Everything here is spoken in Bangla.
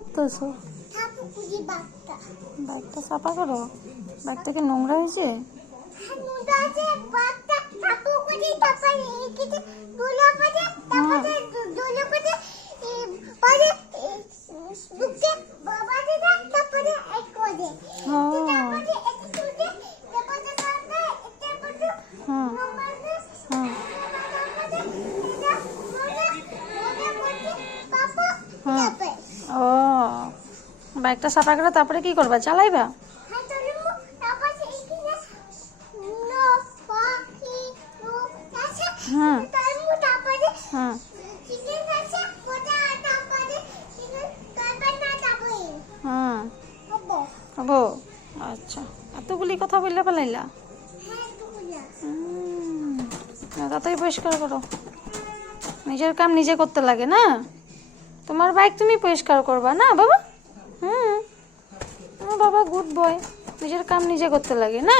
করতেছো? ব্যাগটা সাফা করো। ব্যাগটা কি নোংরা হয়েছে? ও ব্যাগটা সাফা করে তারপরে কি করবা? চালাইবা? হুম হুম হুম হবো। আচ্ছা, এতগুলি কথা বললে পালাইলা? তাড়াতাড়ি পরিষ্কার করো। নিজের কাম নিজে করতে লাগে না? তোমার বাইক তুমি পরিষ্কার করবা না বাবা? বাবা গুড বয়, নিজের কাম নিজে করতে লাগে না?